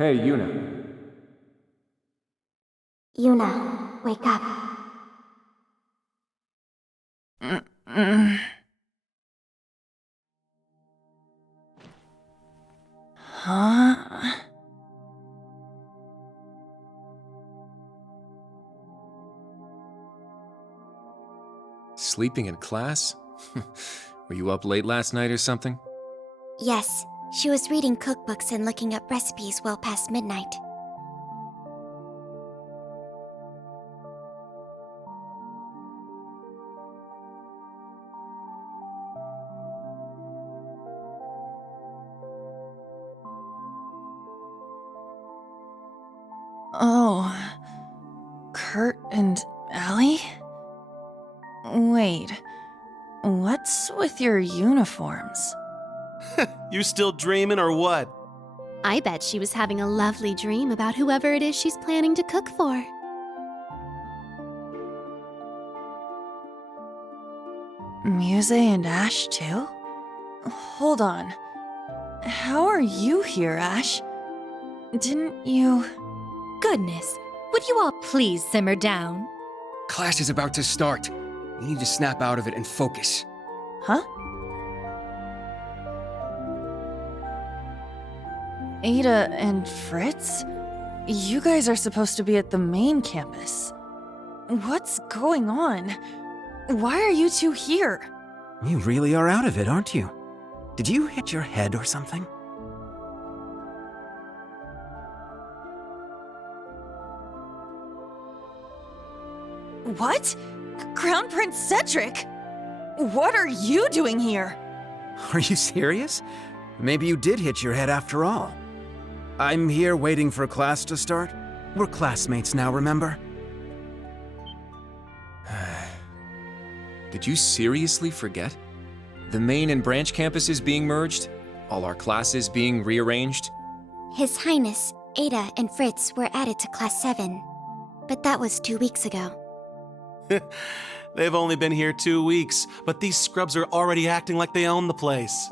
Hey, Yuna. Yuna, wake up. Huh? Sleeping in class? Were you up late last night or something? Yes, she was reading cookbooks and looking up recipes well past midnight. Oh, Kurt and Allie? Wait, what's with your uniforms? You still dreaming or what? I bet she was having a lovely dream about whoever it is she's planning to cook for. Muse and Ash, too? Hold on. How are you here, Ash? Didn't you... Goodness, would you all please simmer down? Class is about to start. You need to snap out of it and focus. Huh? Ada and Fritz? You guys are supposed to be at the main campus. What's going on? Why are you two here? You really are out of it, aren't you? Did you hit your head or something? What? Crown Prince Cedric? What are you doing here? Are you serious? Maybe you did hit your head after all. I'm here waiting for class to start. We're classmates now, remember? Did you seriously forget? The main and branch campuses being merged? All our classes being rearranged? His Highness, Ada, and Fritz were added to Class 7. But that was 2 weeks ago. They've only been here 2 weeks, but these scrubs are already acting like they own the place.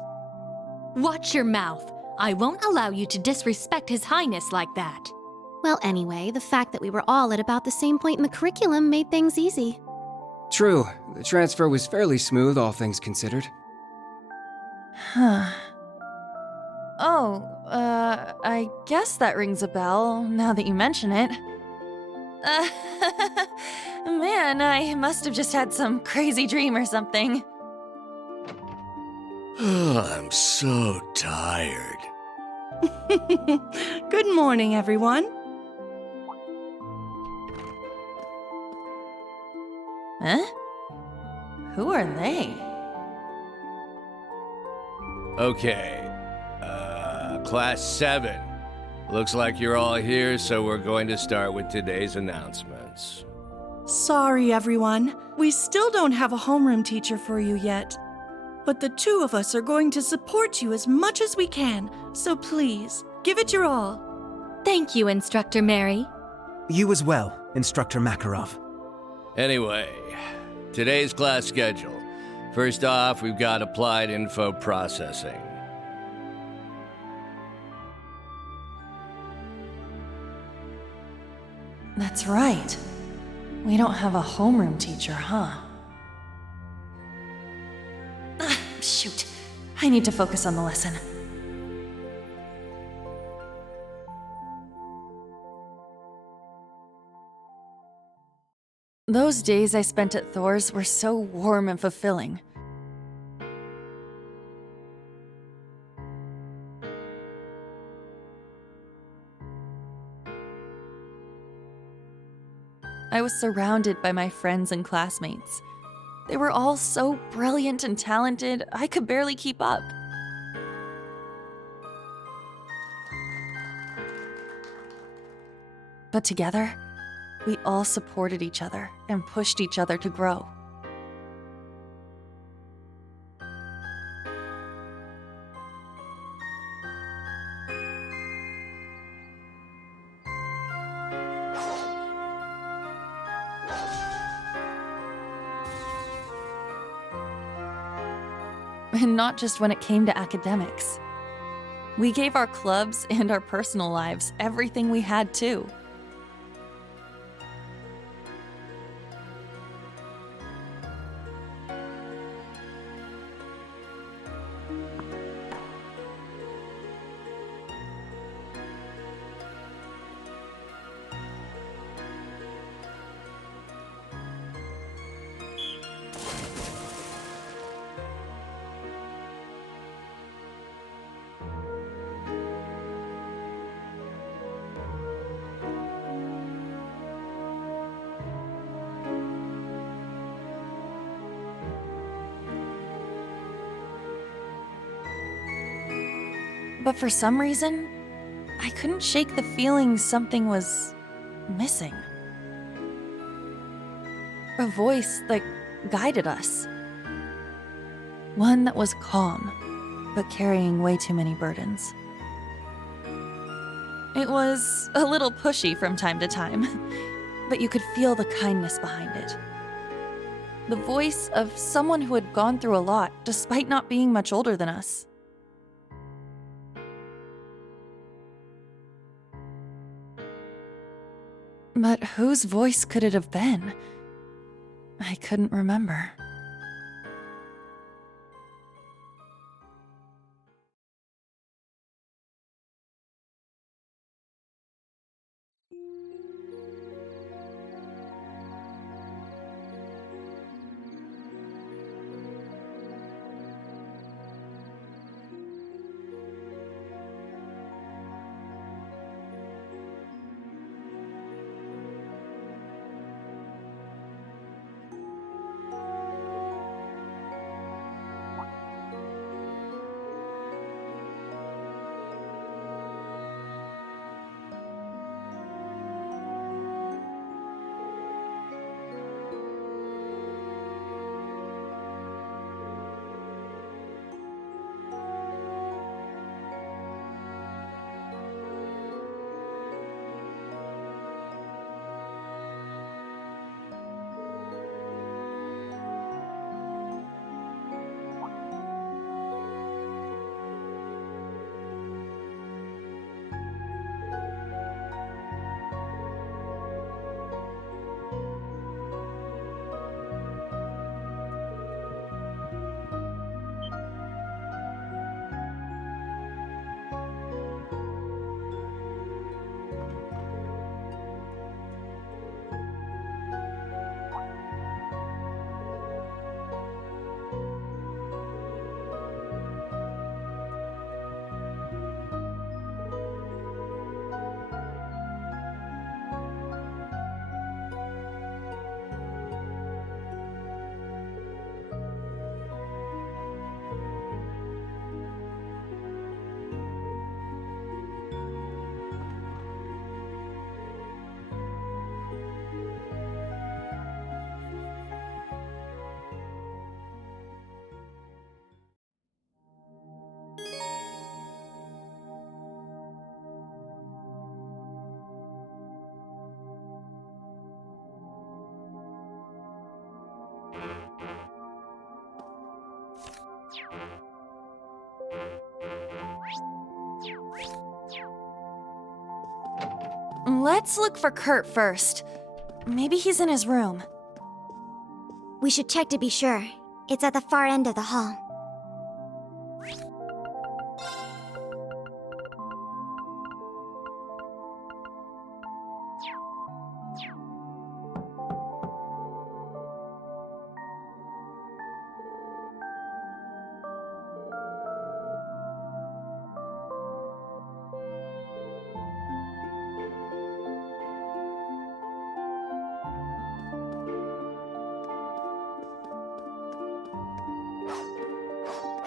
Watch your mouth. I won't allow you to disrespect His Highness like that. Well, anyway, the fact that we were all at about the same point in the curriculum made things easy. True, the transfer was fairly smooth, all things considered. Huh. Oh, I guess that rings a bell, now that you mention it. Man, I must have just had some crazy dream or something. I'm so tired. Good morning, everyone. Huh? Who are they? Okay, Class 7. Looks like you're all here, so we're going to start with today's announcements. Sorry, everyone. We still don't have a homeroom teacher for you yet. But the two of us are going to support you as much as we can, so please, give it your all. Thank you, Instructor Mary. You as well, Instructor Makarov. Anyway, today's class schedule. First off, we've got applied info processing. That's right. We don't have a homeroom teacher, huh? Shoot. I need to focus on the lesson. Those days I spent at Thor's were so warm and fulfilling. I was surrounded by my friends and classmates. They were all so brilliant and talented, I could barely keep up. But together, we all supported each other and pushed each other to grow. And not just when it came to academics. We gave our clubs and our personal lives everything we had, too. But for some reason, I couldn't shake the feeling something was missing. A voice that guided us. One that was calm, but carrying way too many burdens. It was a little pushy from time to time, but you could feel the kindness behind it. The voice of someone who had gone through a lot, despite not being much older than us. But whose voice could it have been? I couldn't remember. Let's look for Kurt first. Maybe he's in his room. We should check to be sure. It's at the far end of the hall.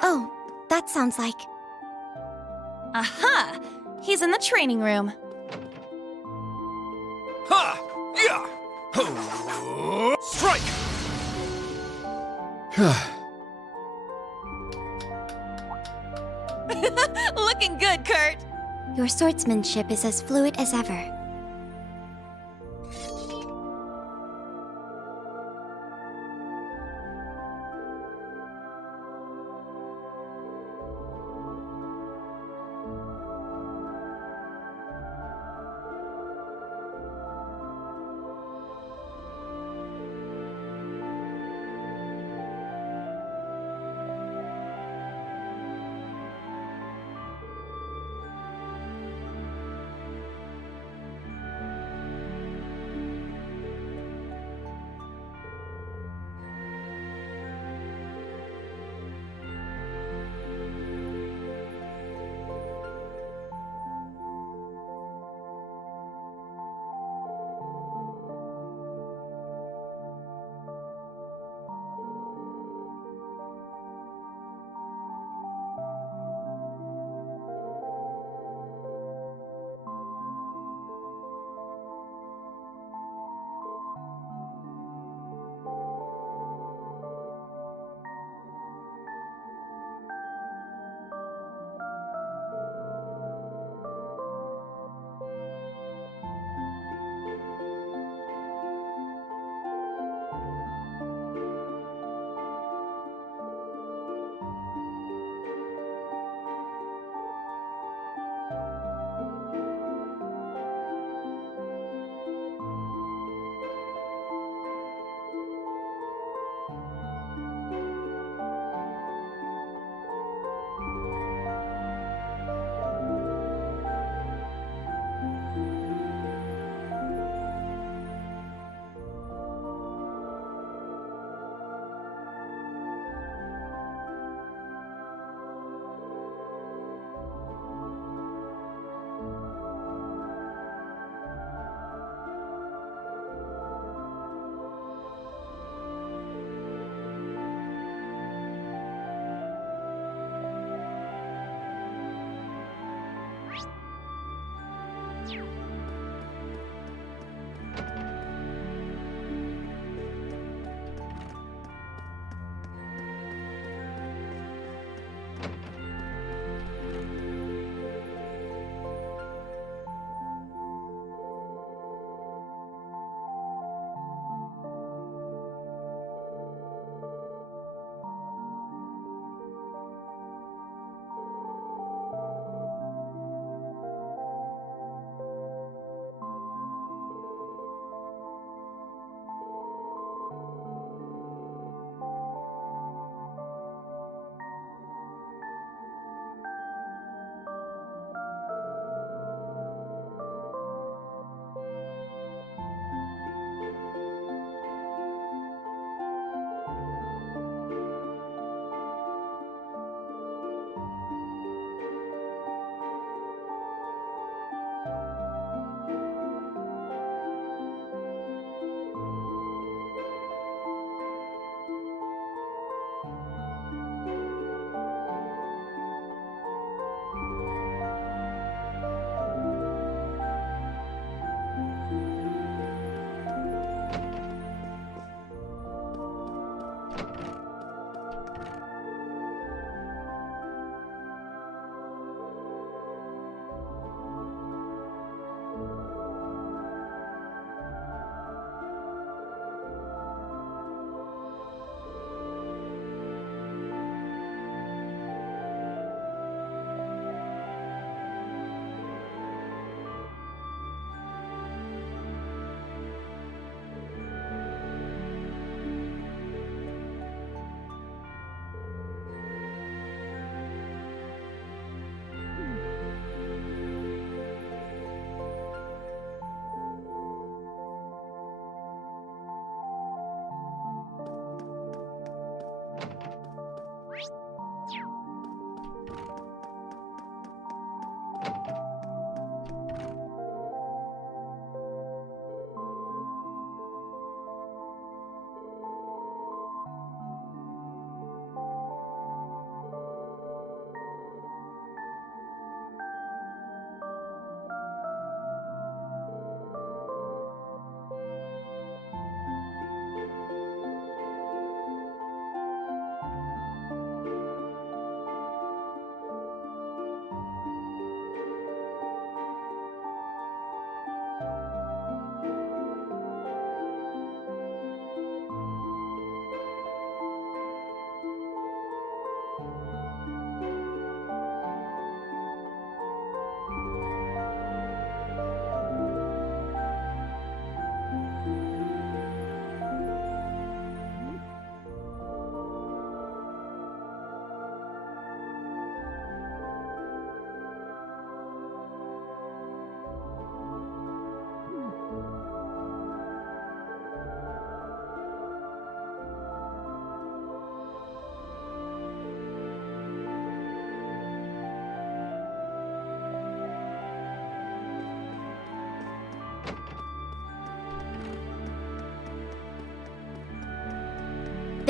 Oh, that sounds like... Aha! He's in the training room. Ha! Yeah! Ho! Strike! Looking good, Kurt! Your swordsmanship is as fluid as ever.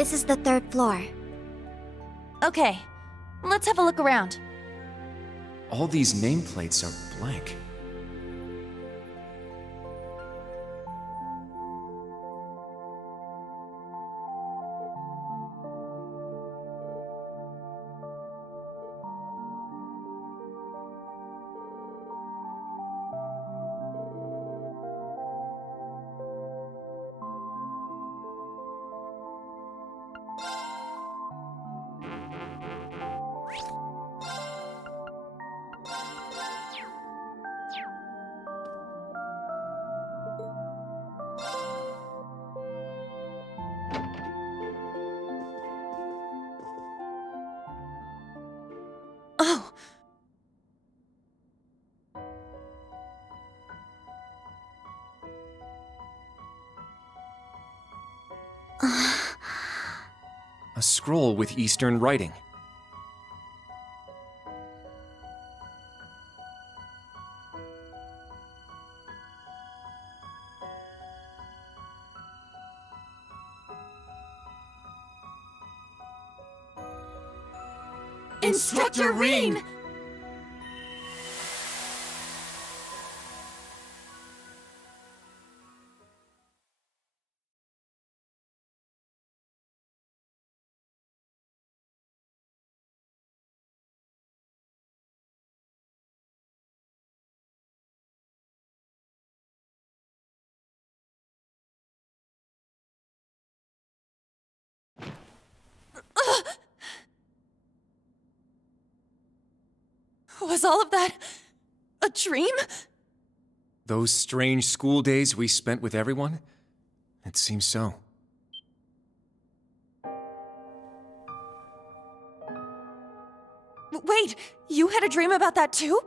This is the 3rd floor. Okay, let's have a look around. All these nameplates are blank. Oh, A scroll with Eastern writing. Instructor Reen! Was all of that a dream? Those strange school days we spent with everyone? It seems so. Wait, you had a dream about that too?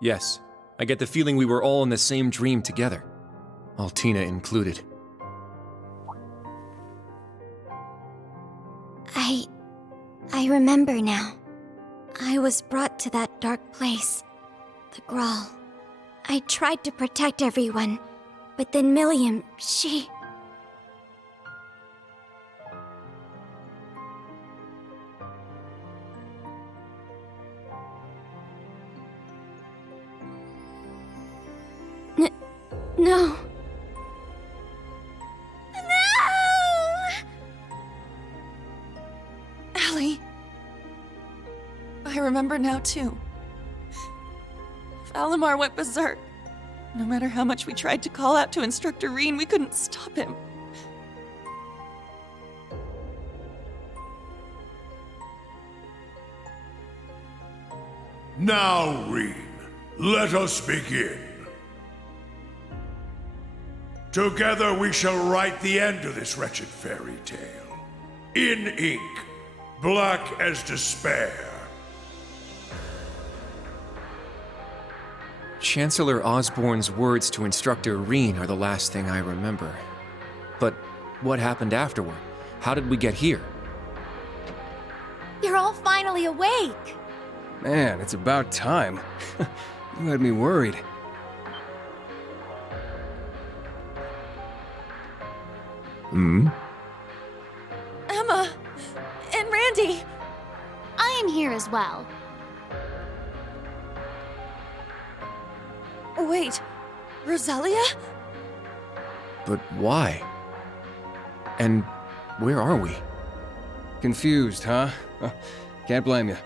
Yes, I get the feeling we were all in the same dream together. Altina included. I remember now. I was brought to that dark place, the Grawl. I tried to protect everyone, but then Milliam, she... No. Allie. I remember now too. Valimar went berserk. No matter how much we tried to call out to Instructor Reen, we couldn't stop him. Now, Reen, let us begin. Together we shall write the end of this wretched fairy tale. In ink, black as despair. Chancellor Osborne's words to Instructor Reen are the last thing I remember. But what happened afterward? How did we get here? You're all finally awake! Man, it's about time. You had me worried. Emma! And Randy! I am here as well. Wait, Rosalia? But why? And where are we? Confused, huh? Can't blame you.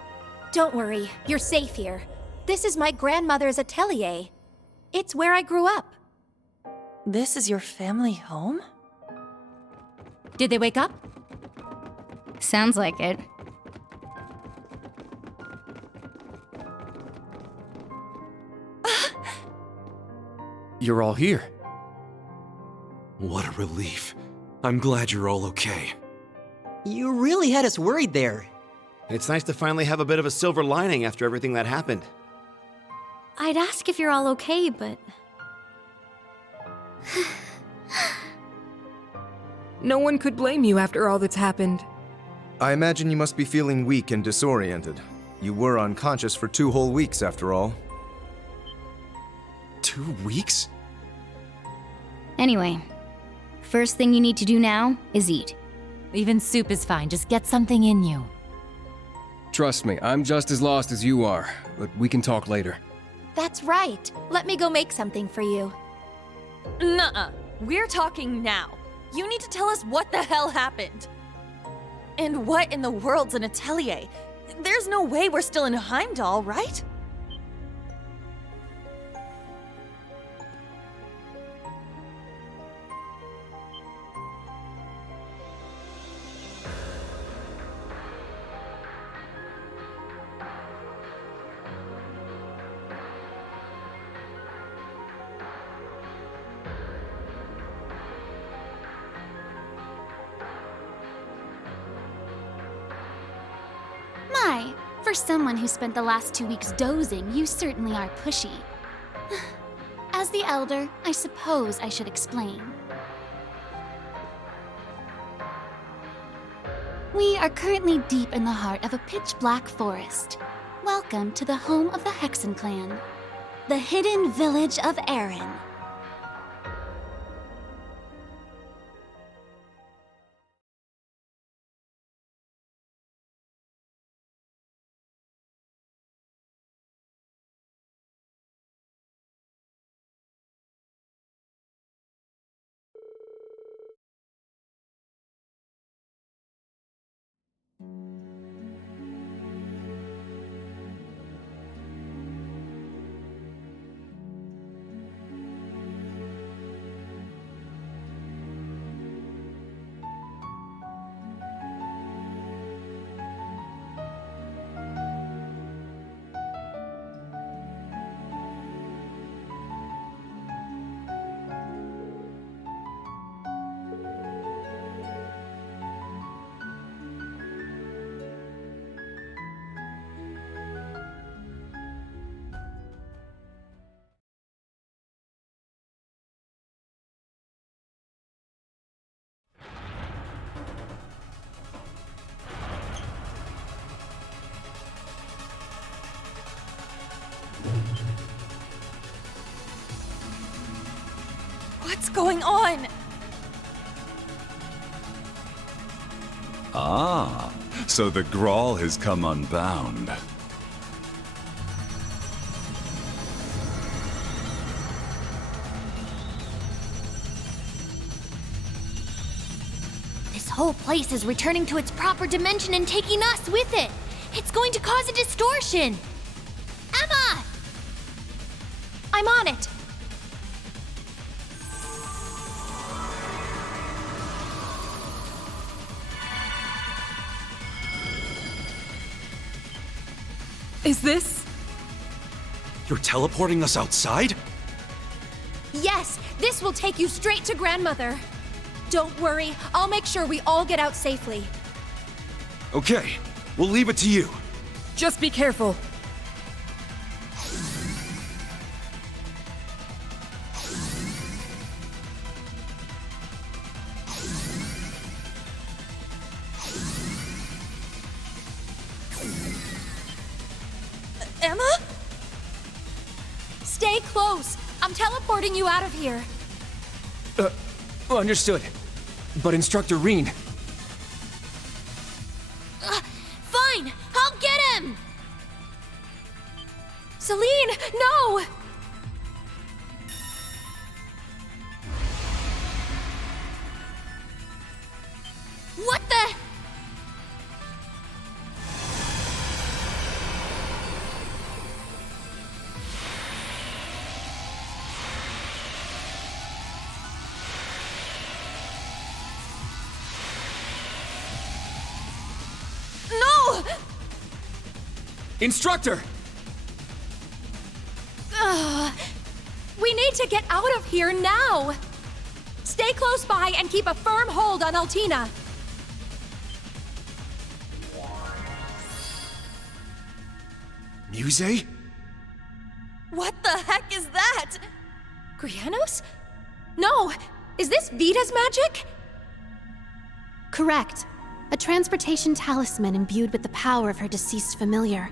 Don't worry, you're safe here. This is my grandmother's atelier. It's where I grew up. This is your family home? Did they wake up? Sounds like it. You're all here. What a relief. I'm glad you're all okay. You really had us worried there. It's nice to finally have a bit of a silver lining after everything that happened. I'd ask if you're all okay, but... No one could blame you after all that's happened. I imagine you must be feeling weak and disoriented. You were unconscious for 2 whole weeks, after all. 2 weeks? Anyway, first thing you need to do now is eat. Even soup is fine, just get something in you. Trust me, I'm just as lost as you are, but we can talk later. That's right. Let me go make something for you. Nuh-uh. We're talking now. You need to tell us what the hell happened. And what in the world's an atelier? There's no way we're still in Heimdall, right? My, for someone who spent the last 2 weeks dozing, you certainly are pushy. As the elder, I suppose I should explain. We are currently deep in the heart of a pitch-black forest. Welcome to the home of the Hexen clan, the hidden village of Erin. What's going on? Ah, so the Grawl has come unbound. This whole place is returning to its proper dimension and taking us with it. It's going to cause a distortion. Emma! I'm on it. Is this? You're teleporting us outside? Yes, this will take you straight to Grandmother. Don't worry, I'll make sure we all get out safely. Okay, we'll leave it to you. Just be careful. Emma? Stay close. I'm teleporting you out of here. Understood. But Instructor Reen... Fine, I'll get him! Celine, no! What the? No! Instructor! We need to get out of here now! Stay close by and keep a firm hold on Altina. Muse? What the heck is that? Grianos? No! Is this Vita's magic? Correct. A transportation talisman imbued with the power of her deceased familiar.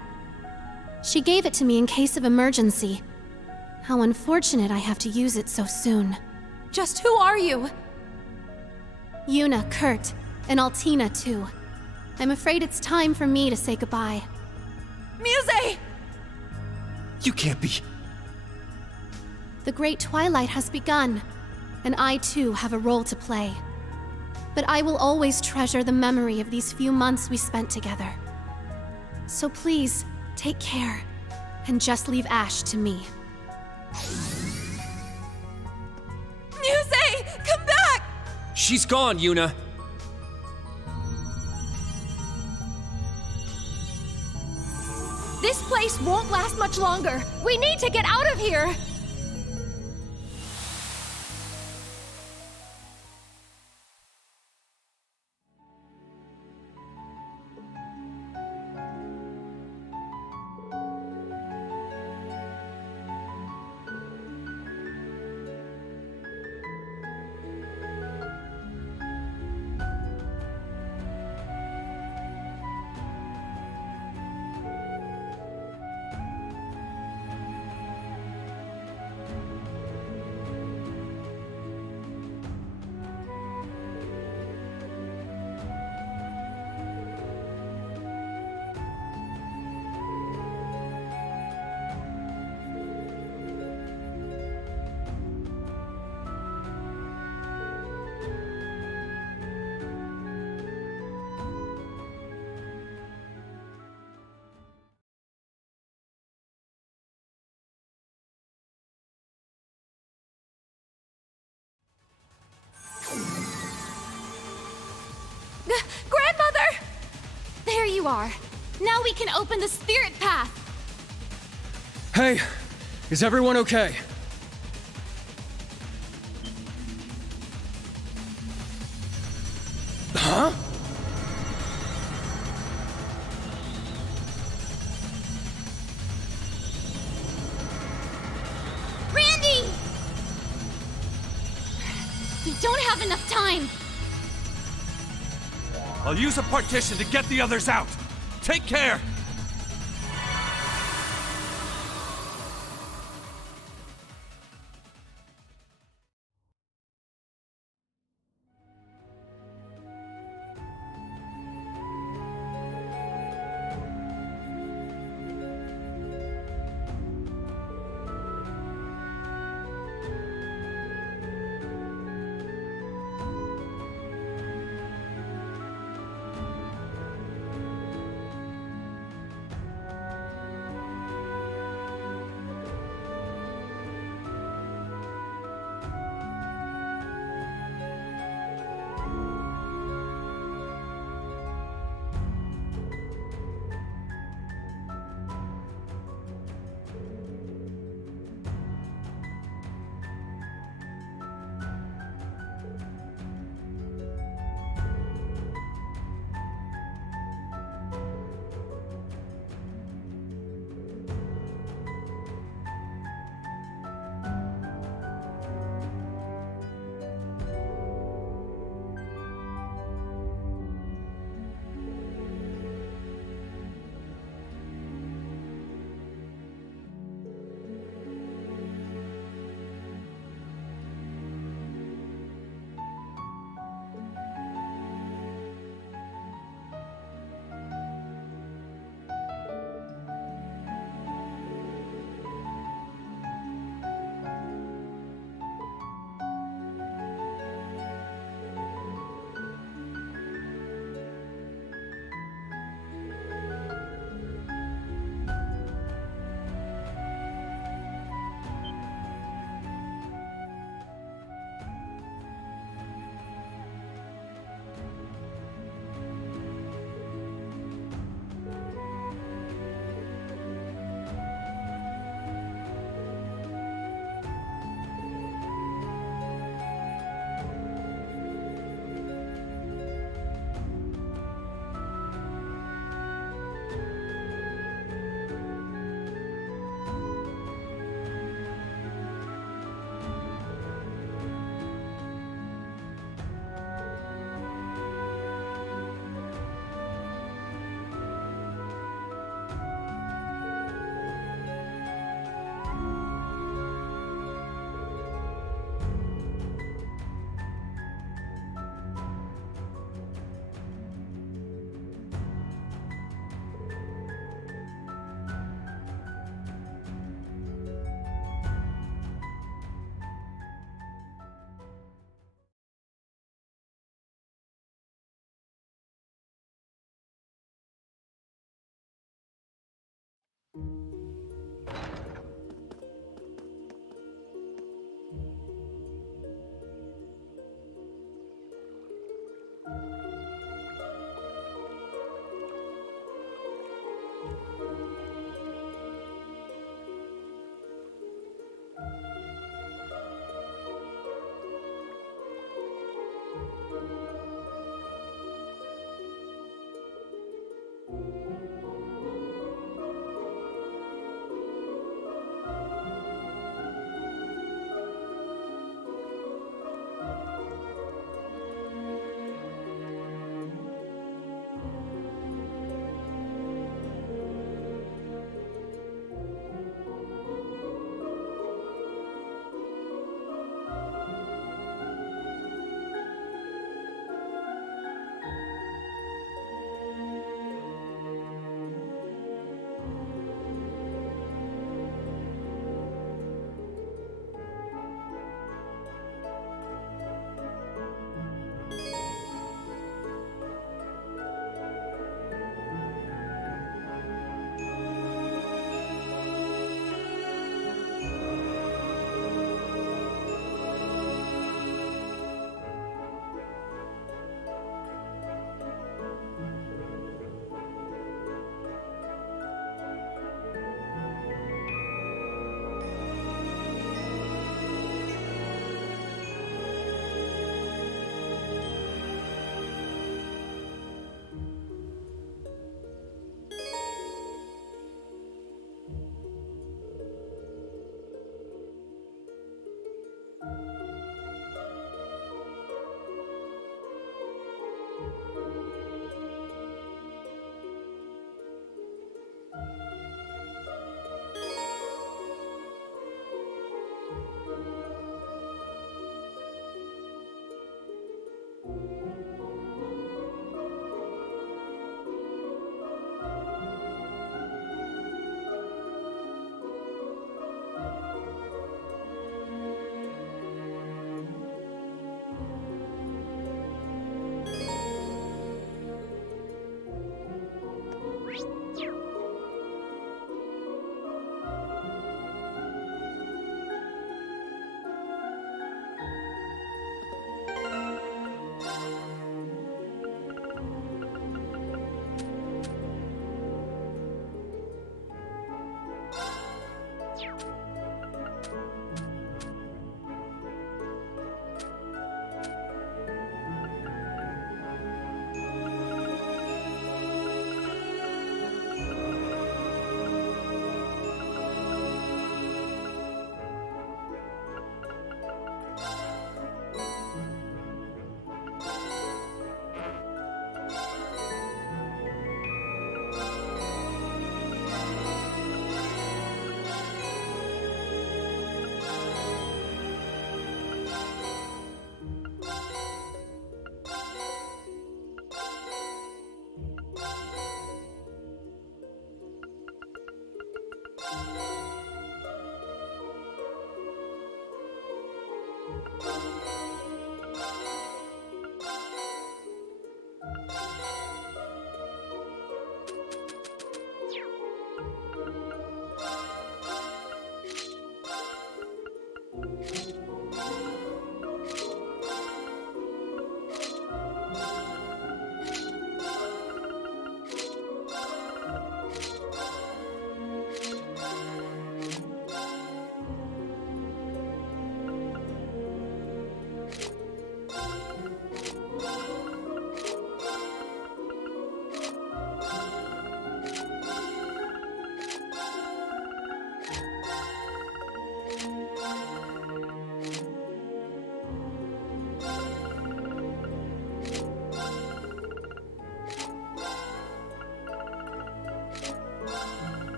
She gave it to me in case of emergency. How unfortunate I have to use it so soon. Just who are you? Yuna, Kurt, and Altina too. I'm afraid it's time for me to say goodbye. Muse! You can't be... The Great Twilight has begun, and I too have a role to play. But I will always treasure the memory of these few months we spent together. So please, take care, and just leave Ash to me. Muse! Come back! She's gone, Yuna. This place won't last much longer. We need to get out of here! Grandmother! There you are. Now we can open the spirit path. Hey, is everyone okay? Huh? Randy! We don't have enough time. I'll use a partition to get the others out. Take care!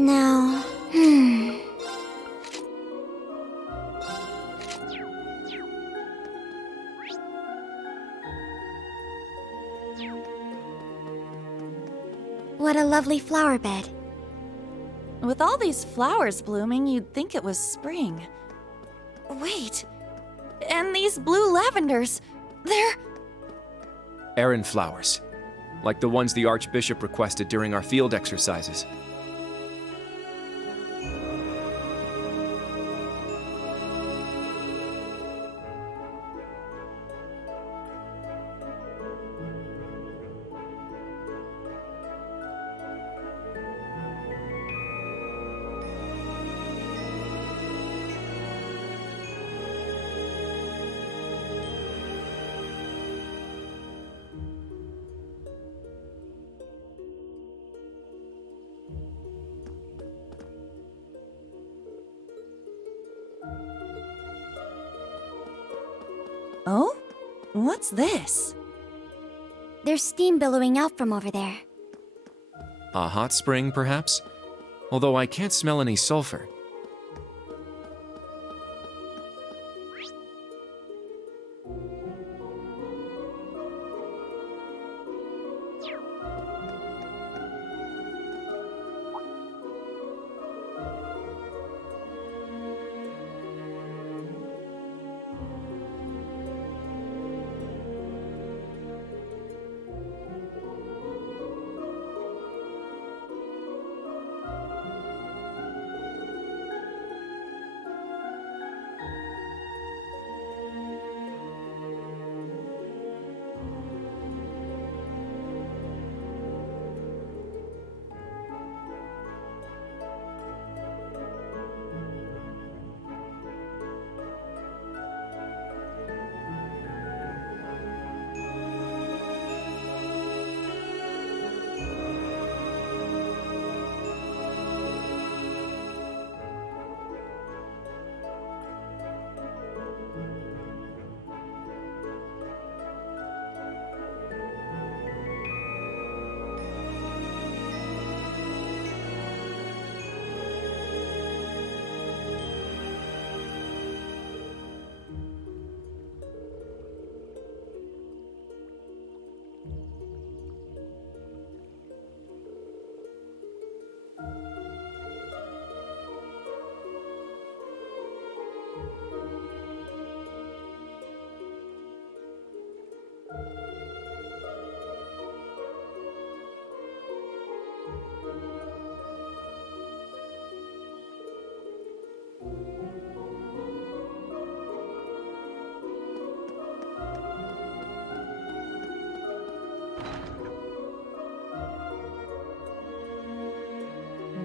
Now, What a lovely flower bed. With all these flowers blooming, you'd think it was spring. Wait, and these blue lavenders, they're... Errand flowers. Like the ones the Archbishop requested during our field exercises. Oh? What's this? There's steam billowing out from over there. A hot spring, perhaps? Although I can't smell any sulfur.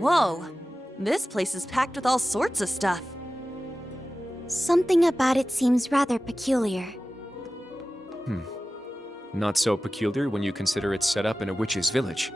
Whoa, this place is packed with all sorts of stuff. Something about it seems rather peculiar. Not so peculiar when you consider it's set up in a witch's village.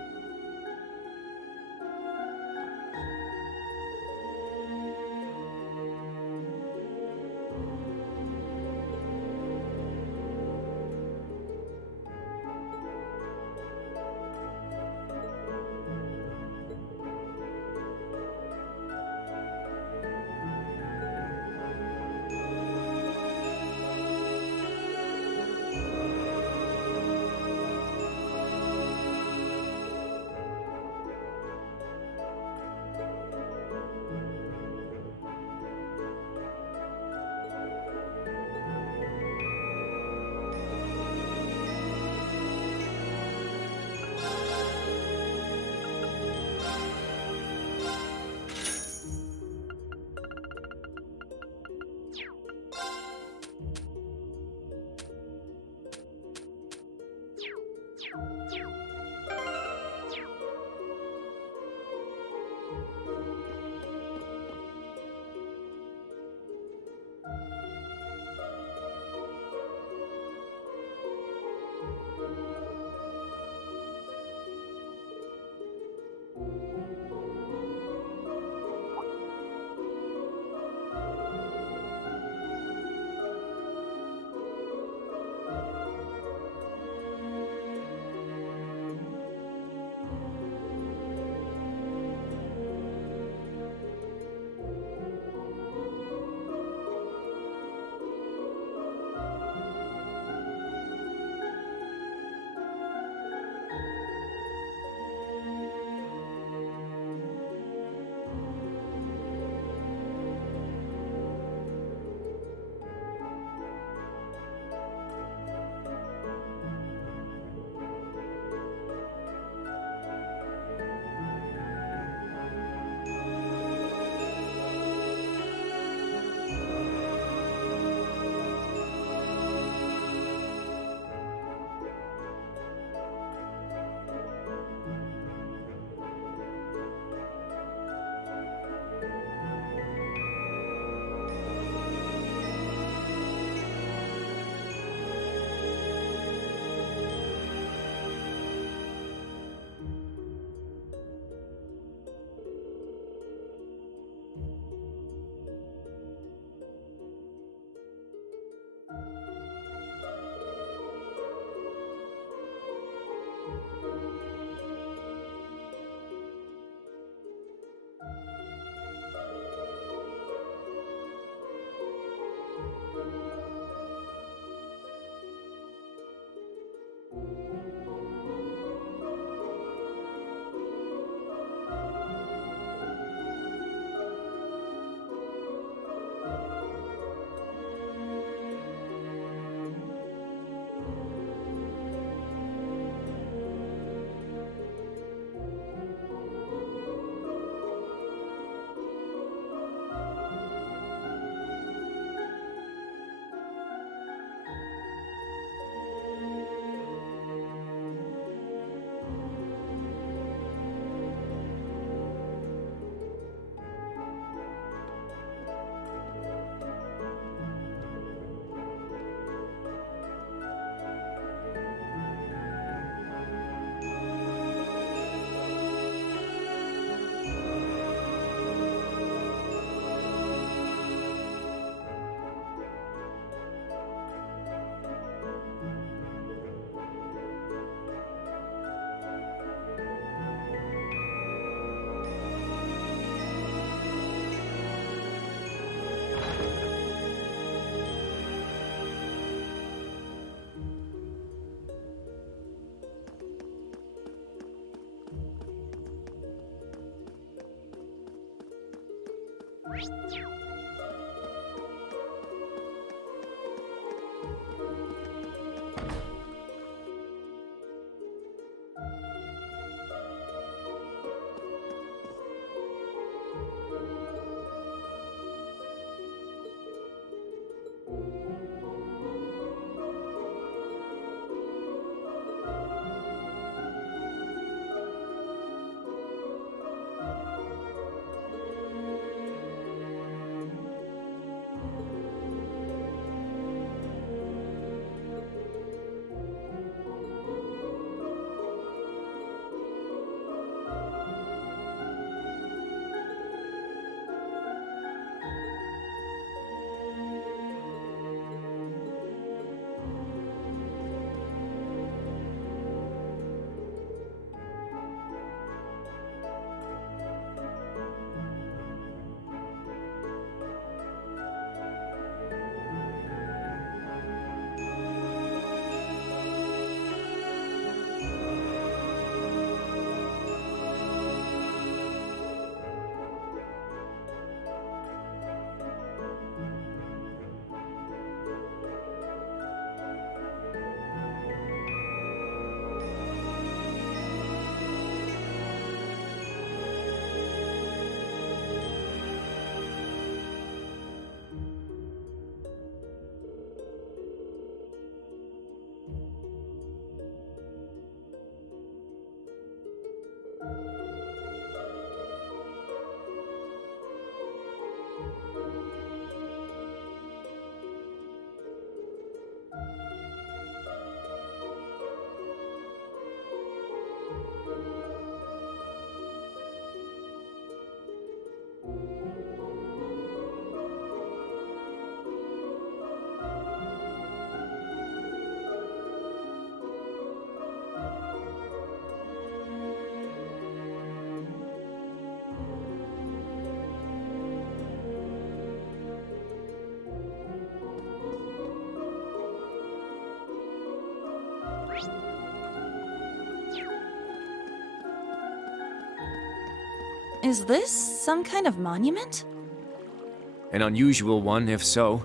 Is this some kind of monument? An unusual one, if so.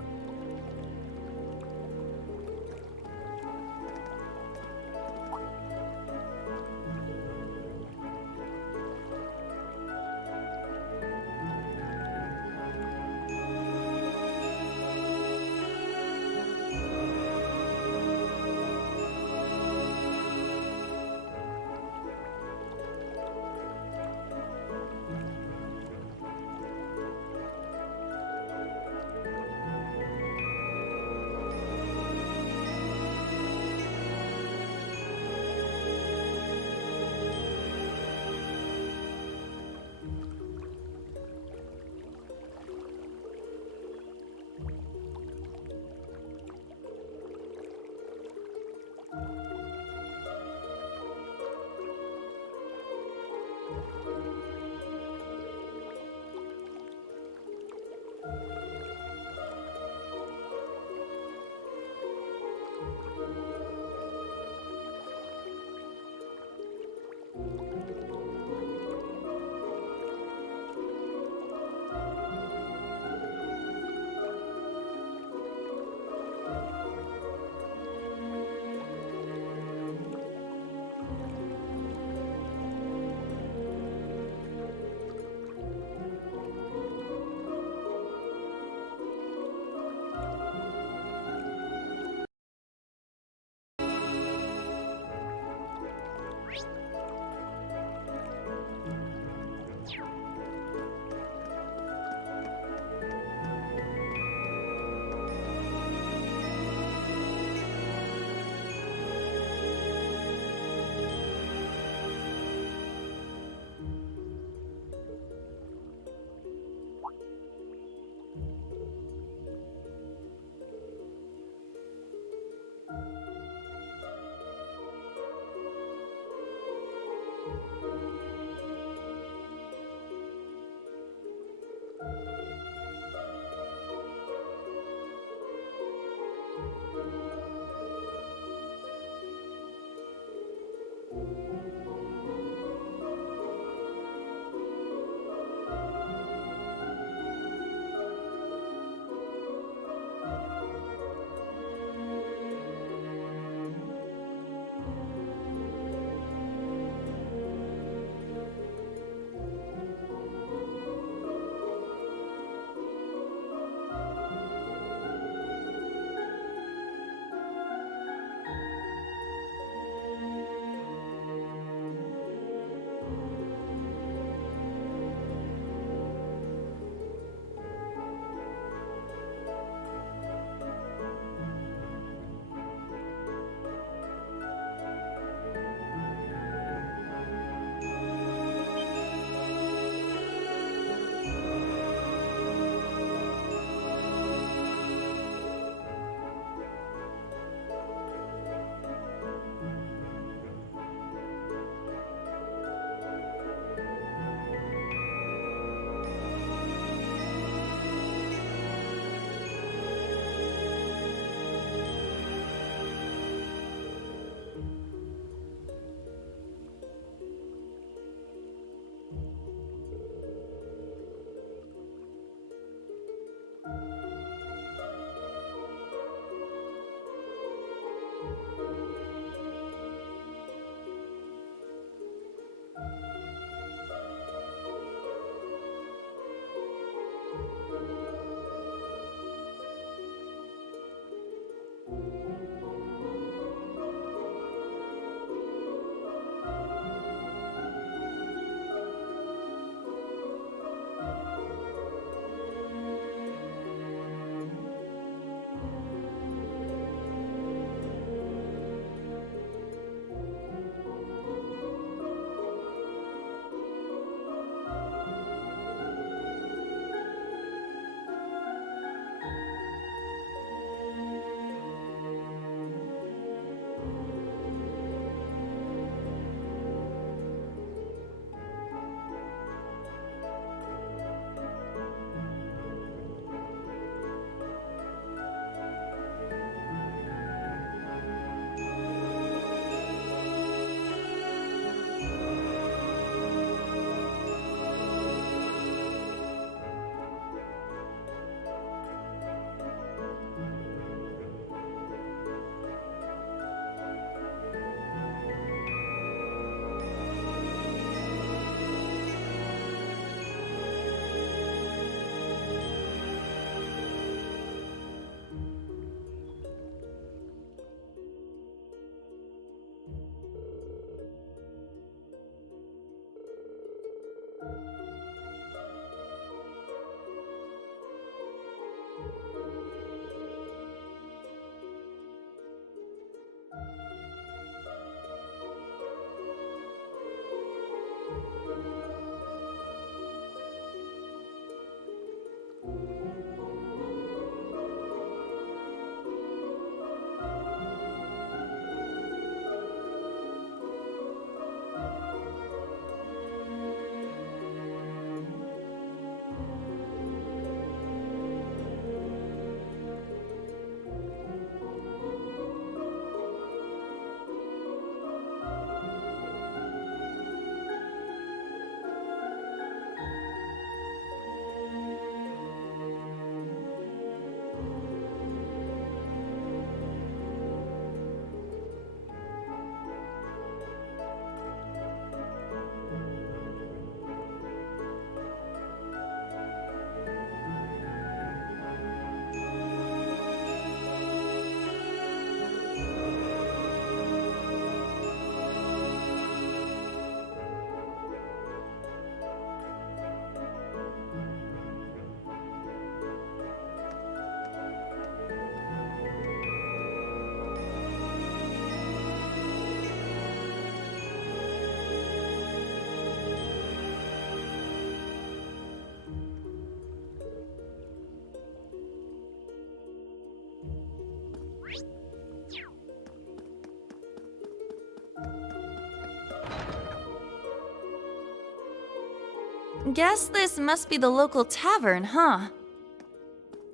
Guess this must be the local tavern, huh?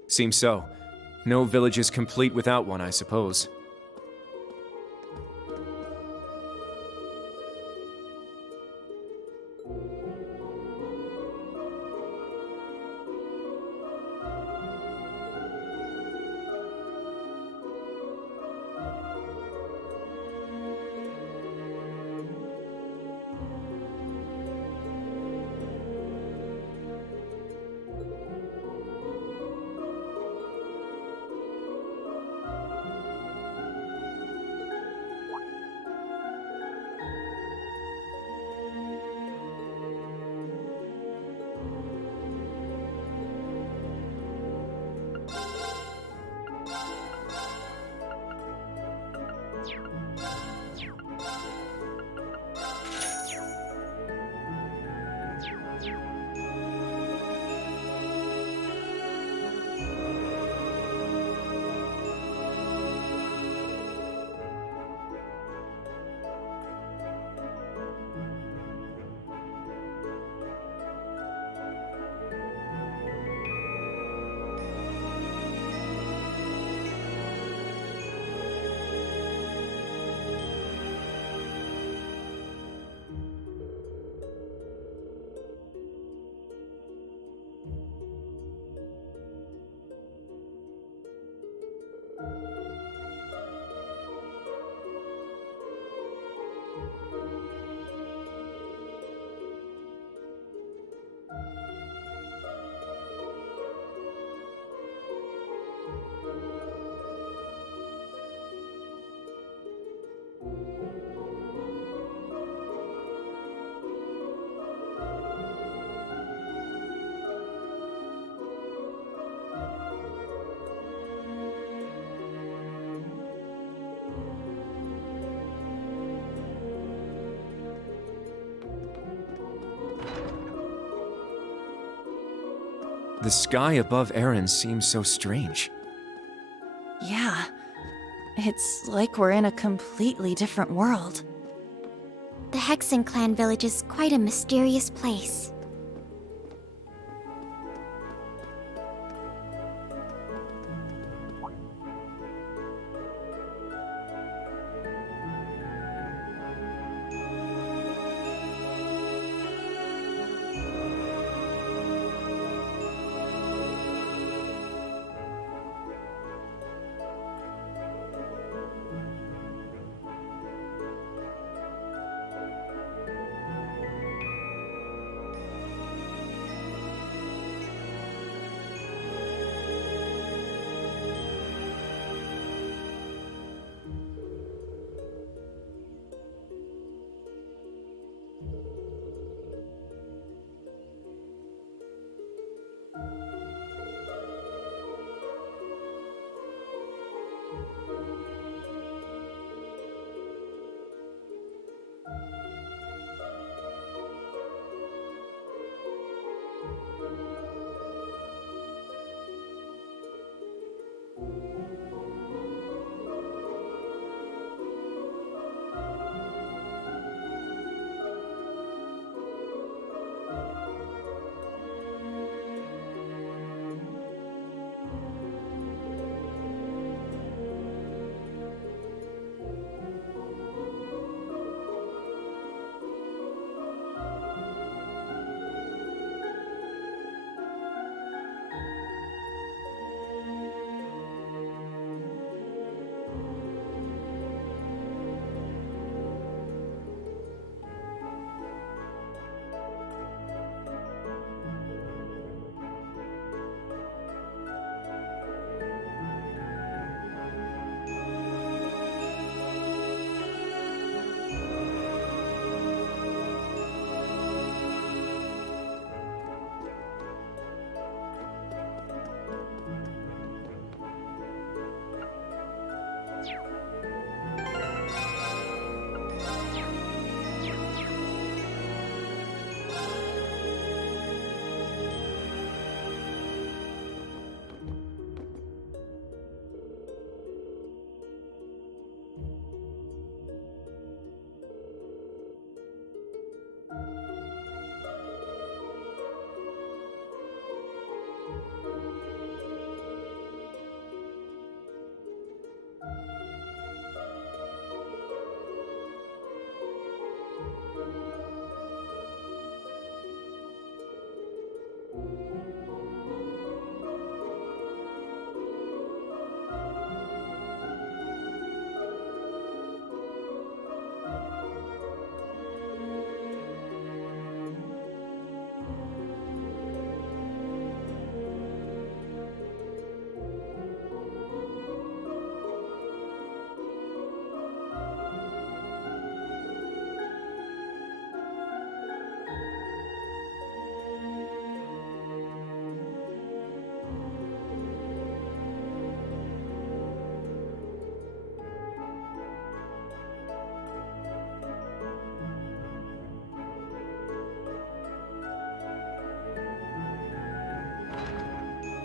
Seems so. No village is complete without one, I suppose. The sky above Erin seems so strange. Yeah. It's like we're in a completely different world. The Hexen clan village is quite a mysterious place.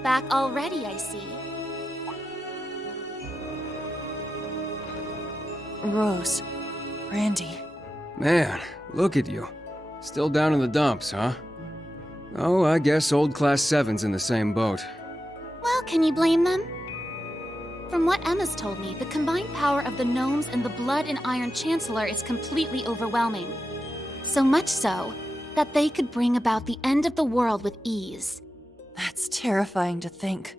Back already, I see. Rose. Randy. Man, look at you. Still down in the dumps, huh? Oh, I guess old Class 7's in the same boat. Well, can you blame them? From what Emma's told me, the combined power of the gnomes and the Blood and Iron Chancellor is completely overwhelming. So much so that they could bring about the end of the world with ease. That's terrifying to think.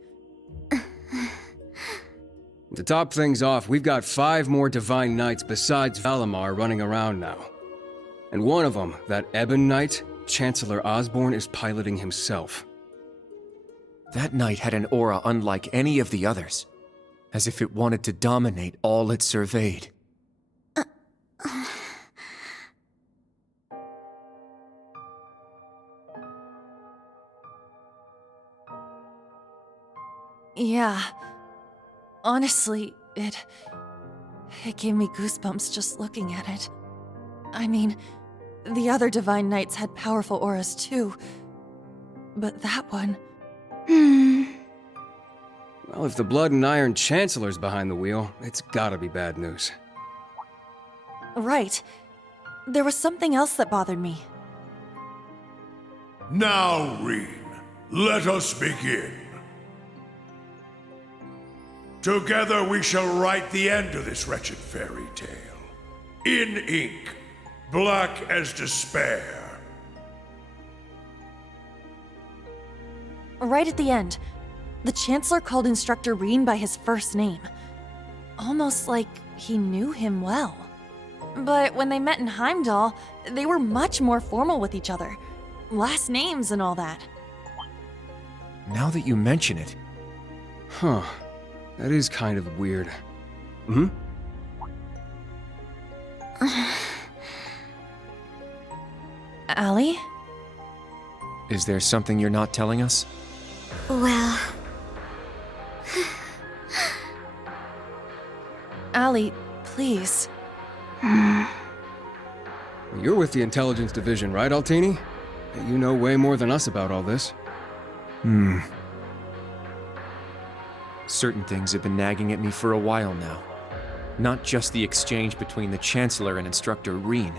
To top things off, we've got 5 more Divine Knights besides Valimar running around now. And one of them, that Ebon Knight, Chancellor Osborne is piloting himself. That knight had an aura unlike any of the others, as if it wanted to dominate all it surveyed. Yeah. Honestly, it gave me goosebumps just looking at it. I mean, the other Divine Knights had powerful auras too. But that one... Well, if the Blood and Iron Chancellor's behind the wheel, it's gotta be bad news. Right. There was something else that bothered me. Now, Reen, let us begin. Together we shall write the end of this wretched fairy tale. In ink, black as despair. Right at the end, the Chancellor called Instructor Reen by his first name. Almost like he knew him well. But when they met in Heimdall, they were much more formal with each other. Last names and all that. Now that you mention it... Huh. That is kind of weird. Hmm? Allie? Is there something you're not telling us? Well... Allie, please. You're with the Intelligence Division, right, Altini? You know way more than us about all this. Certain things have been nagging at me for a while now. Not just the exchange between the Chancellor and Instructor Reen,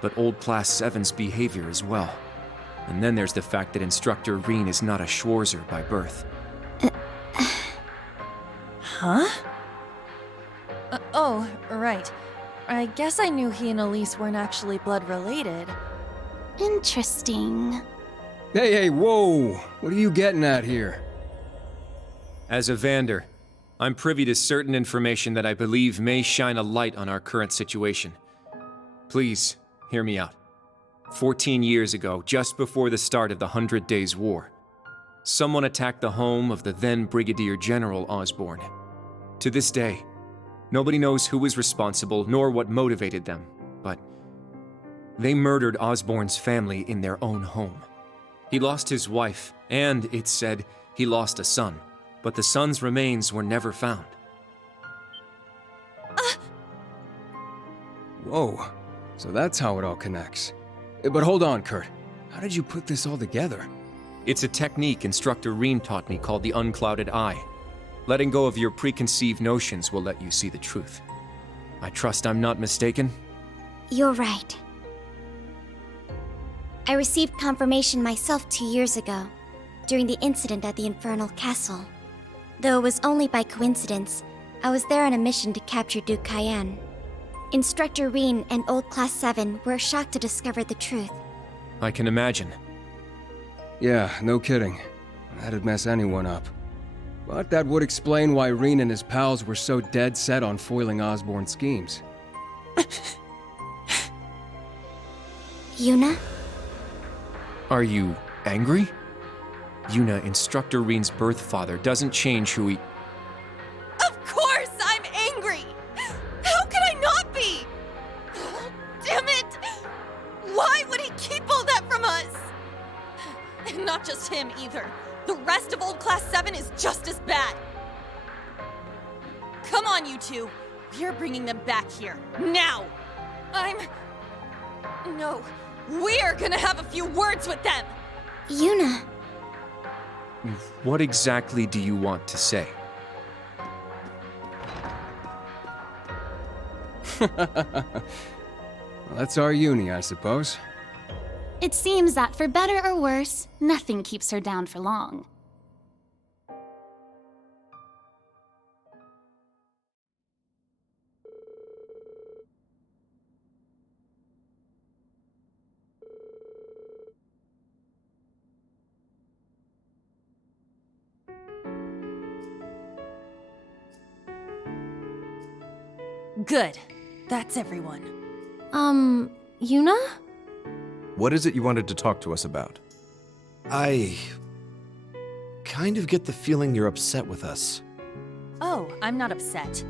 but old Class 7's behavior as well. And then there's the fact that Instructor Reen is not a Schwarzer by birth. Huh? Oh, right. I guess I knew he and Elise weren't actually blood-related. Interesting. Hey, whoa! What are you getting at here? As a Vander, I'm privy to certain information that I believe may shine a light on our current situation. Please, hear me out. 14 years ago, just before the start of the 100 Days War, someone attacked the home of the then Brigadier General Osborne. To this day, nobody knows who was responsible nor what motivated them, but they murdered Osborne's family in their own home. He lost his wife, and, it's said, he lost a son, but the son's remains were never found. Whoa, so that's how it all connects. But hold on, Kurt. How did you put this all together? It's a technique Instructor Reen taught me called the Unclouded Eye. Letting go of your preconceived notions will let you see the truth. I trust I'm not mistaken? You're right. I received confirmation myself 2 years ago, during the incident at the Infernal Castle. Though it was only by coincidence, I was there on a mission to capture Duke Cayenne. Instructor Reen and Old Class 7 were shocked to discover the truth. I can imagine. Yeah, no kidding. That'd mess anyone up. But that would explain why Reen and his pals were so dead set on foiling Osborn's schemes. Yuna? Are you angry? Yuna, Instructor Reen's birth father, doesn't change who he... Of course I'm angry! How could I not be? Oh, damn it! Why would he keep all that from us? And not just him either. The rest of Old Class 7 is just as bad. Come on, you two. We're bringing them back here. Now! No. We're gonna have a few words with them! Yuna. What exactly do you want to say? Well, that's our uni, I suppose. It seems that for better or worse, nothing keeps her down for long. Good. That's everyone. Yuna? What is it you wanted to talk to us about? I kind of get the feeling you're upset with us. Oh, I'm not upset.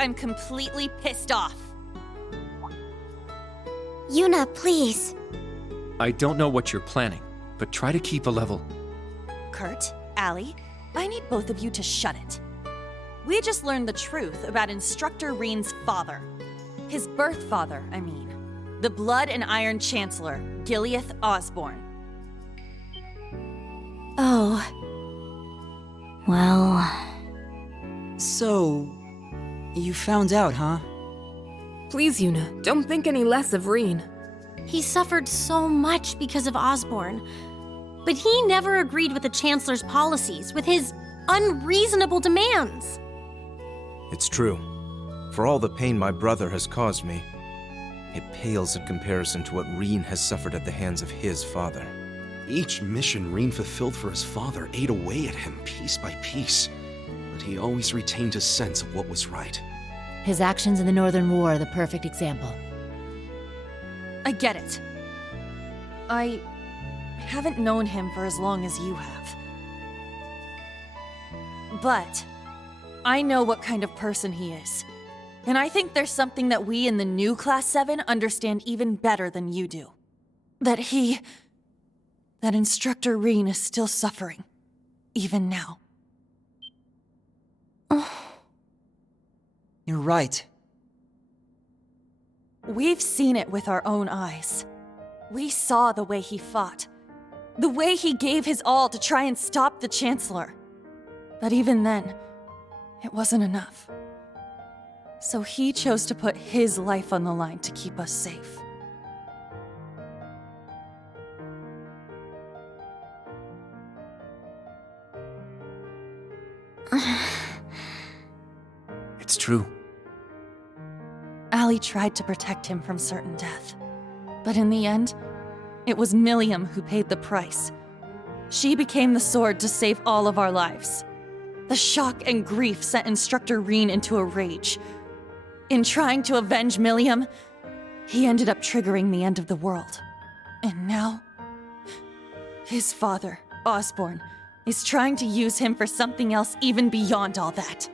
I'm completely pissed off. Yuna, please. I don't know what you're planning, but try to keep a level. Kurt, Allie, I need both of you to shut it. We just learned the truth about Instructor Reen's father. His birth father, I mean. The Blood and Iron Chancellor, Gileath Osborn. Oh. Well... So... you found out, huh? Please, Yuna, don't think any less of Reen. He suffered so much because of Osborn, but he never agreed with the Chancellor's policies, with his unreasonable demands. It's true. For all the pain my brother has caused me, it pales in comparison to what Reen has suffered at the hands of his father. Each mission Reen fulfilled for his father ate away at him piece by piece, but he always retained his sense of what was right. His actions in the Northern War are the perfect example. I get it. I haven't known him for as long as you have. But I know what kind of person he is. And I think there's something that we in the new Class 7 understand even better than you do. That Instructor Reen is still suffering. Even now. You're right. We've seen it with our own eyes. We saw the way he fought. The way he gave his all to try and stop the Chancellor. But even then, it wasn't enough. So he chose to put his life on the line to keep us safe. It's true. Allie tried to protect him from certain death. But in the end, it was Milliam who paid the price. She became the sword to save all of our lives. The shock and grief sent Instructor Reen into a rage. In trying to avenge Milliam, he ended up triggering the end of the world. And now, his father, Osborn, is trying to use him for something else even beyond all that.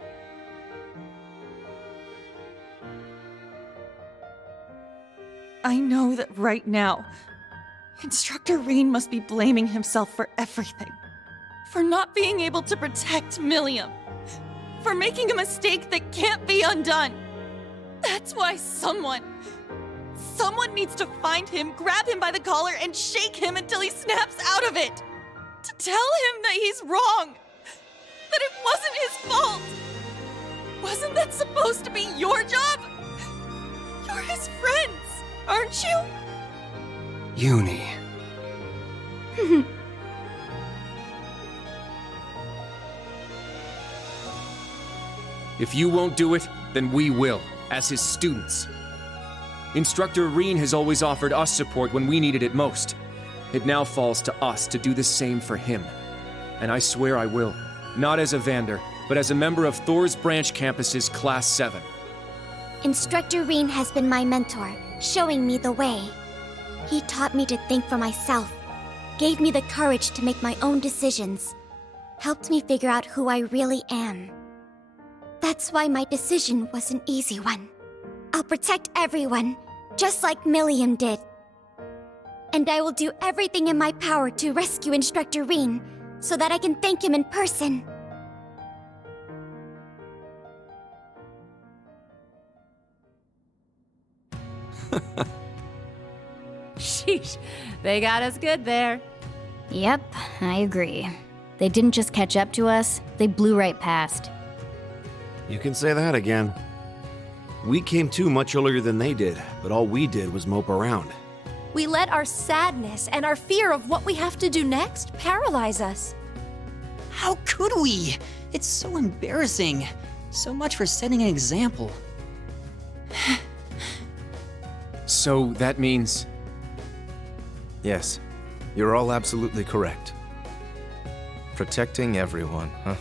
I know that right now, Instructor Reen must be blaming himself for everything. For not being able to protect Milliam. For making a mistake that can't be undone. That's why someone needs to find him, grab him by the collar, and shake him until he snaps out of it. To tell him that he's wrong. That it wasn't his fault. Wasn't that supposed to be your job? You're his friends, aren't you? Uni. If you won't do it, then we will, as his students. Instructor Reen has always offered us support when we needed it most. It now falls to us to do the same for him. And I swear I will. Not as a Vander, but as a member of Thor's Branch Campus's Class 7. Instructor Reen has been my mentor, showing me the way. He taught me to think for myself, gave me the courage to make my own decisions, helped me figure out who I really am. That's why my decision was an easy one. I'll protect everyone, just like Milliam did. And I will do everything in my power to rescue Instructor Reen, so that I can thank him in person. Sheesh, they got us good there. Yep, I agree. They didn't just catch up to us, they blew right past. You can say that again. We came to much earlier than they did, but all we did was mope around. We let our sadness and our fear of what we have to do next paralyze us. How could we? It's so embarrassing. So much for setting an example. So that means... Yes, you're all absolutely correct. Protecting everyone, huh?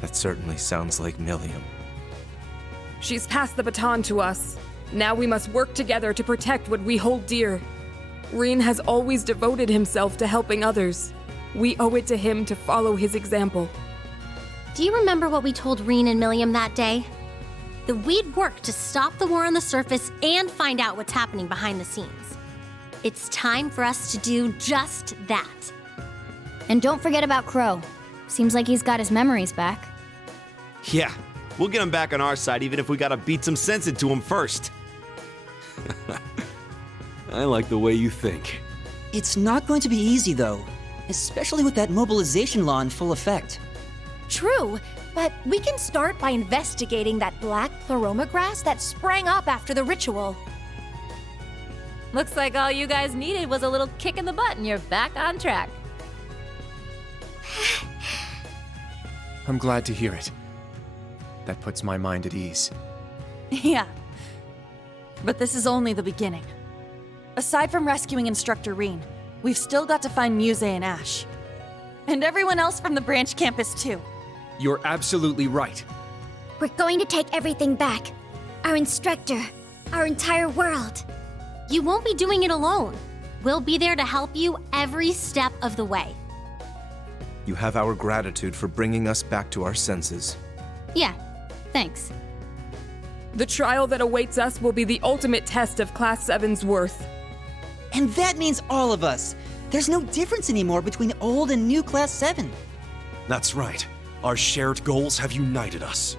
That certainly sounds like Milliam. She's passed the baton to us. Now we must work together to protect what we hold dear. Reen has always devoted himself to helping others. We owe it to him to follow his example. Do you remember what we told Reen and Milliam that day? That we'd work to stop the war on the surface and find out what's happening behind the scenes. It's time for us to do just that. And don't forget about Crow. Seems like he's got his memories back. Yeah, we'll get him back on our side even if we gotta beat some sense into him first. I like the way you think. It's not going to be easy, though. Especially with that mobilization law in full effect. True, but we can start by investigating that black pleroma grass that sprang up after the ritual. Looks like all you guys needed was a little kick in the butt and you're back on track. I'm glad to hear it. That puts my mind at ease. Yeah. But this is only the beginning. Aside from rescuing Instructor Reen, we've still got to find Muse and Ash. And everyone else from the branch campus, too. You're absolutely right. We're going to take everything back. Our instructor, our entire world. You won't be doing it alone. We'll be there to help you every step of the way. You have our gratitude for bringing us back to our senses. Yeah, thanks. The trial that awaits us will be the ultimate test of Class 7's worth. And that means all of us. There's no difference anymore between old and new Class 7. That's right. Our shared goals have united us.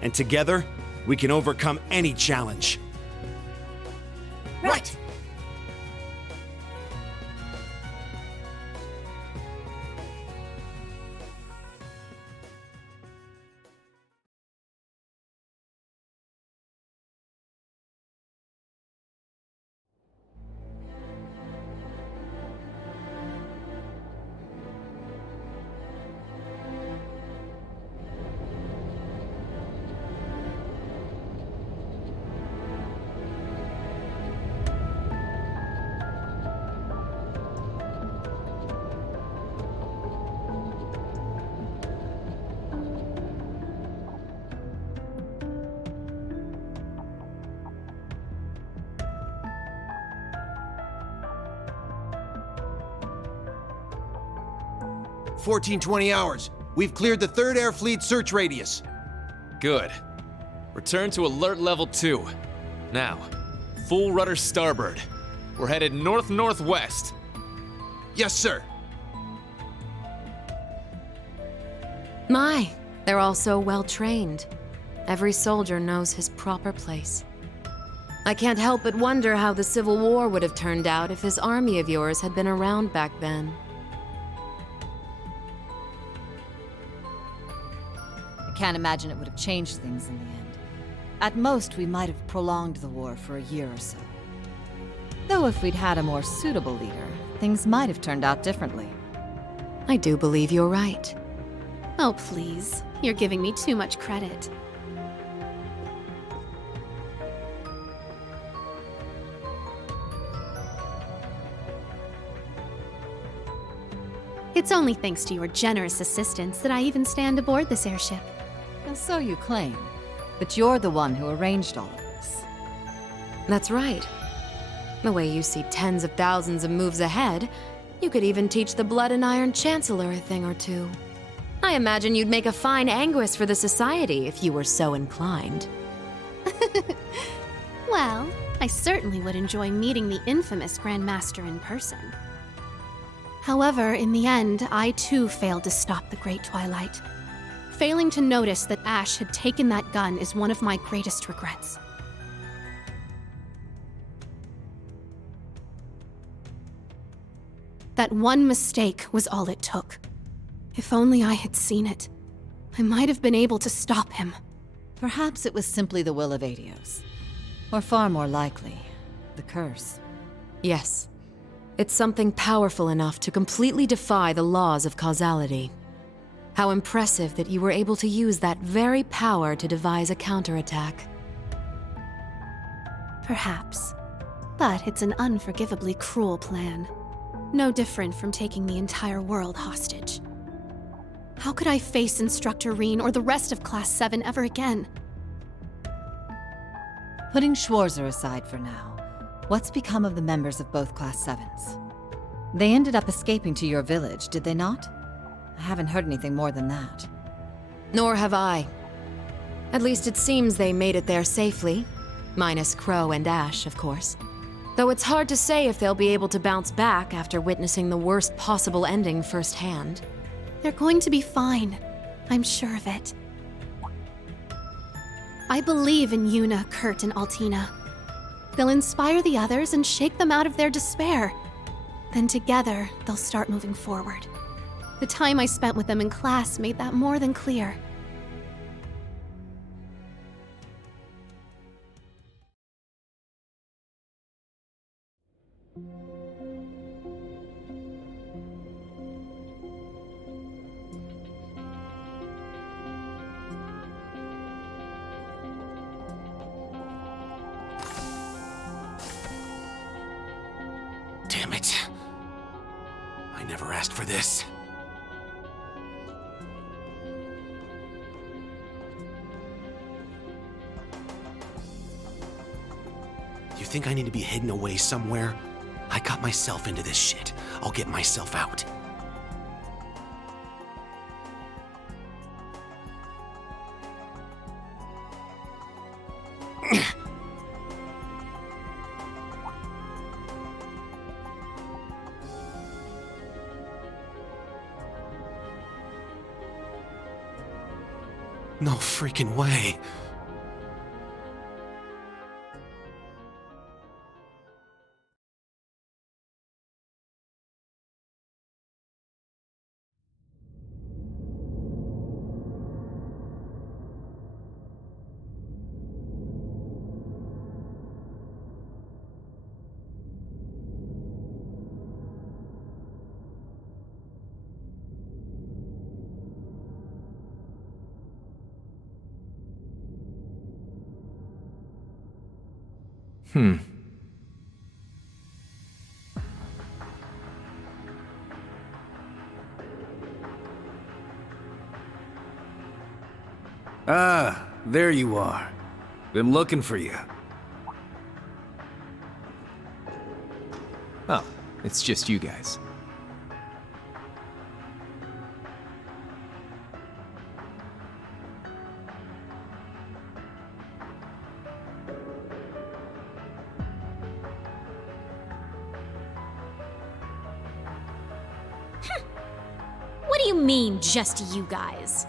And together, we can overcome any challenge. Right. "1420 hours. We've cleared the 3rd Air Fleet search radius." Good. Return to alert level 2. Now, full rudder starboard. We're headed north-northwest. Yes, sir. My, they're all so well trained. Every soldier knows his proper place. I can't help but wonder how the Civil War would have turned out if this army of yours had been around back then. I can't imagine it would have changed things in the end. At most, we might have prolonged the war for a year or so. Though if we'd had a more suitable leader, things might have turned out differently. I do believe you're right. Oh, please. You're giving me too much credit. It's only thanks to your generous assistance that I even stand aboard this airship. And so you claim. But you're the one who arranged all of this. That's right. The way you see tens of thousands of moves ahead, you could even teach the Blood and Iron Chancellor a thing or two. I imagine you'd make a fine Anguis for the Society if you were so inclined. Well, I certainly would enjoy meeting the infamous Grandmaster in person. However, in the end, I too failed to stop the Great Twilight. Failing to notice that Ash had taken that gun is one of my greatest regrets. That one mistake was all it took. If only I had seen it, I might have been able to stop him. Perhaps it was simply the will of Adios. Or far more likely, the curse. Yes. It's something powerful enough to completely defy the laws of causality. How impressive that you were able to use that very power to devise a counterattack. Perhaps. But it's an unforgivably cruel plan. No different from taking the entire world hostage. How could I face Instructor Reen or the rest of Class 7 ever again? Putting Schwarzer aside for now, what's become of the members of both Class 7s? They ended up escaping to your village, did they not? I haven't heard anything more than that. Nor have I. At least it seems they made it there safely. Minus Crow and Ash, of course. Though it's hard to say if they'll be able to bounce back after witnessing the worst possible ending firsthand. They're going to be fine. I'm sure of it. I believe in Yuna, Kurt, and Altina. They'll inspire the others and shake them out of their despair. Then together, they'll start moving forward. The time I spent with them in class made that more than clear. Damn it. I never asked for this. You think I need to be hidden away somewhere? I got myself into this shit. I'll get myself out. No freaking way. Ah, there you are. Been looking for you. Oh, it's just you guys. What do you mean, just you guys?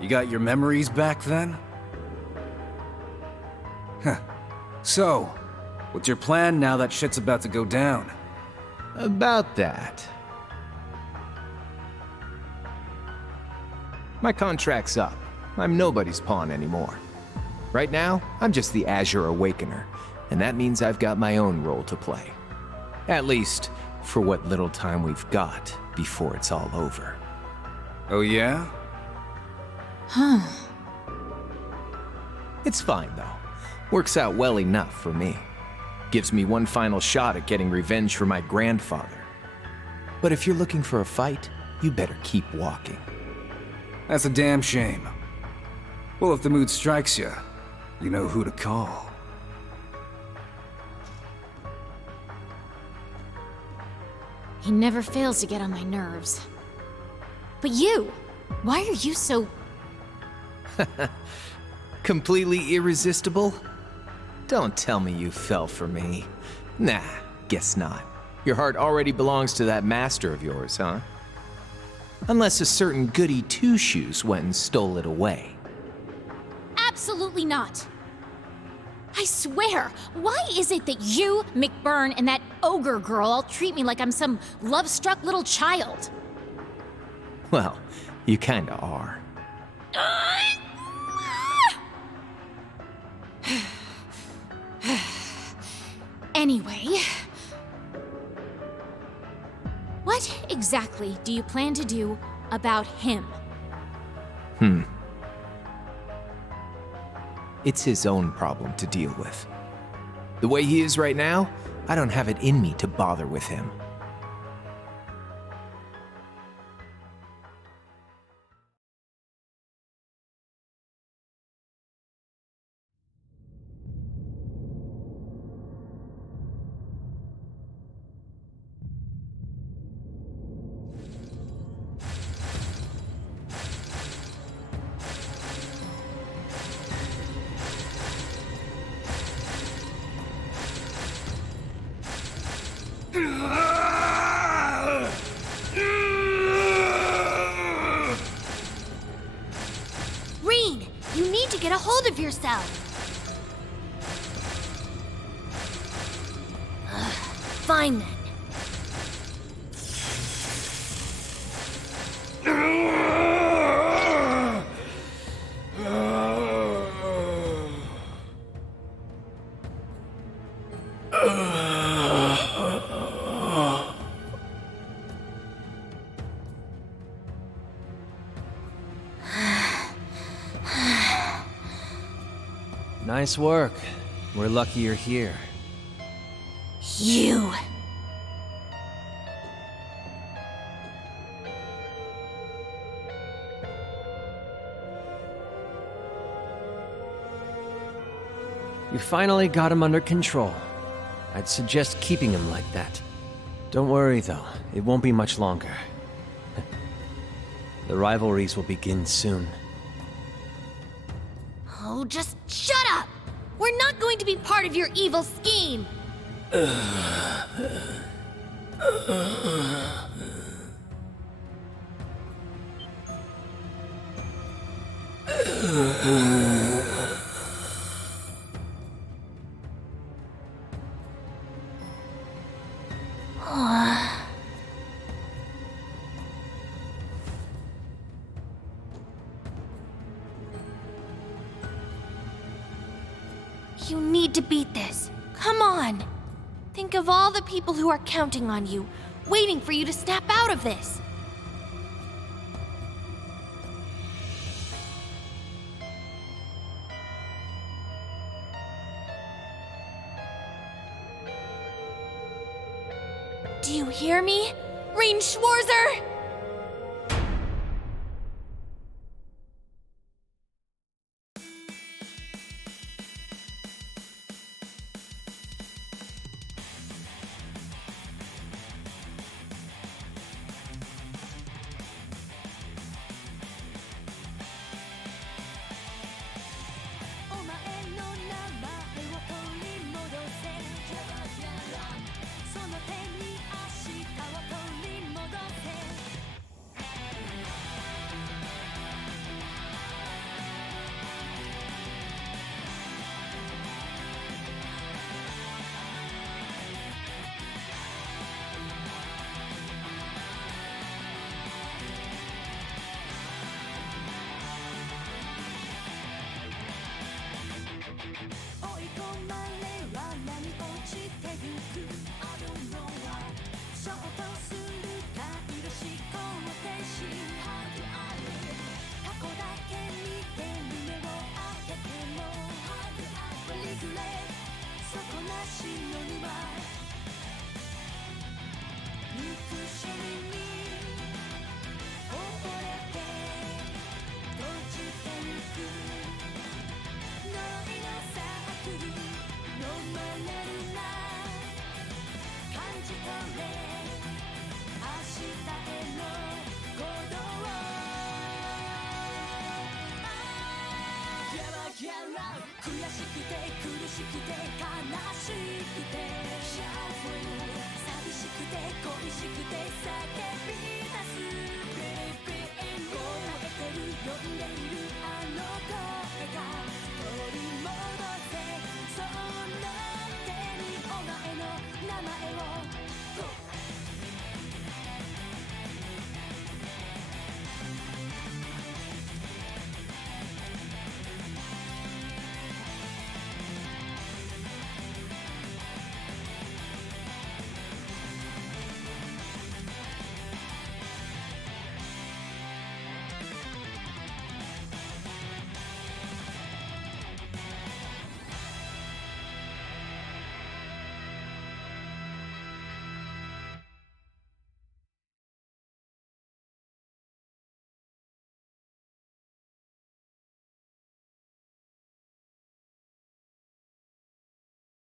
You got your memories back then? Huh. So, what's your plan now that shit's about to go down? About that. My contract's up. I'm nobody's pawn anymore. Right now, I'm just the Azure Awakener, and that means I've got my own role to play. At least, for what little time we've got before it's all over. Oh yeah? Huh. It's fine, though. Works out well enough for me. Gives me one final shot at getting revenge for my grandfather. But if you're looking for a fight, you better keep walking. That's a damn shame. Well, if the mood strikes you, you know who to call. He never fails to get on my nerves. But you, why are you so... Completely irresistible? Don't tell me you fell for me. Nah, guess not. Your heart already belongs to that master of yours, huh? Unless a certain goody two-shoes went and stole it away. Absolutely not. I swear, why is it that you, McBurn, and that ogre girl all treat me like I'm some love-struck little child? Well, you kinda are. Anyway... What exactly do you plan to do about him? It's his own problem to deal with. The way he is right now, I don't have it in me to bother with him. Reen, you need to get a hold of yourself. Fine then. Nice work. We're lucky you're here. You. You finally got him under control. I'd suggest keeping him like that. Don't worry, though. It won't be much longer. The rivalries will begin soon. Oh, just shut up! We're not going to be part of your evil scheme! You need to beat this. Come on! Think of all the people who are counting on you, waiting for you to snap out of this. Do you hear me? Reen Schwarzer! She 悔しくて苦しくて悲しくて寂しくて恋しく